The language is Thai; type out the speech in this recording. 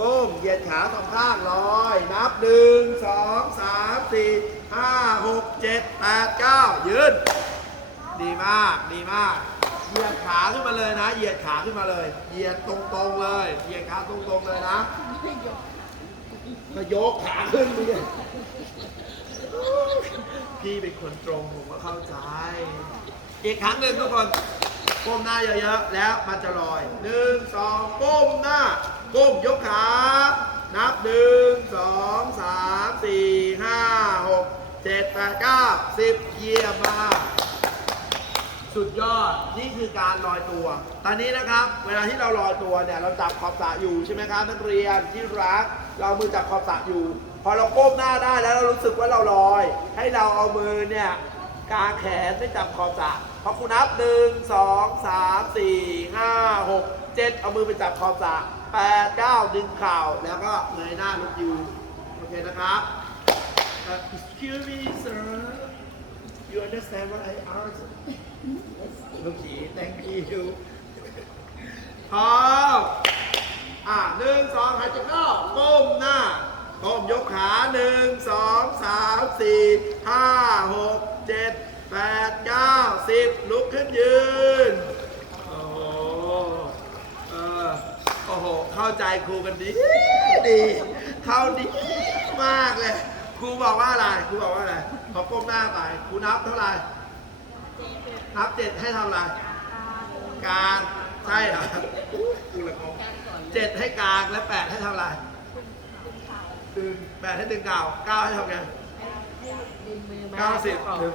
ก้มเหยียดขาสองข้างลอย นับหนึ่งสองสามสี่ห้าหกเจ็ดแปดเก้ายืน ดีมากดีมาก เหยียดขาขึ้นมาเลยนะ เหยียดขาขึ้นมาเลย เหยียดตรงๆเลย เหยียดขาตรงๆเลยนะก็ยกขาขึ้นเลยพี่เป็นคนตรงผมก็เข้าใจ อีกครั้งหนึ่งทุกคนก้มหน้าเยอะๆ แล้วมันจะลอยหนึ่งสองก้มหน้า ก้มยกขา นับหนึ่งสองสามสี่ห้าหกเจ็ดแปดเก้าสิบเยี่ยมมากสุดยอดนี่คือการลอยตัว ตอนนี้นะครับ เวลาที่เราลอยตัวเนี่ยเราจับขอบสระอยู่ใช่ไหมครับนักเรียนที่รัก เรามือจับขอบสระอยู่ พอเราก้มหน้าได้แล้วเรารู้สึกว่าเราลอย ให้เราเอามือเนี่ยกางแขนไปจับขอบสระพอคุณนับหนึ่งสองสามสี่ห้าหกเจ็ดเอามือไปจับขอบสระ แปดเก้าดึงเข่าแล้วก็เงยหน้าลุกยืนโอเคนะครับ excuse me sir you understand what I asked ลูกขี thank you พร้อมอะหนึ่งสองหายใจเข้าก้มหน้าก้มยกขาหนึ่งสองสามสี่ห้าหกเจ็ดแปดเก้าสิบลุกขึ้นยืน โอ้โห เออ โอ้โห เข้าใจครูกันดีดีเข้าดีมากเลยครูบอกว่าอะไรครูบอกว่าอะไรพอก้มหน้าไปครูนับเท่าไหร่นับเจ็ดให้ทำอะไรกลางใช่เหรอกูละงงเจ็ดให้กลางและแปดให้ทำอะไรดึงแปดให้ดึงเก้าเก้าให้ทำไงดึงมือมาเก้าสิบก่อนดึง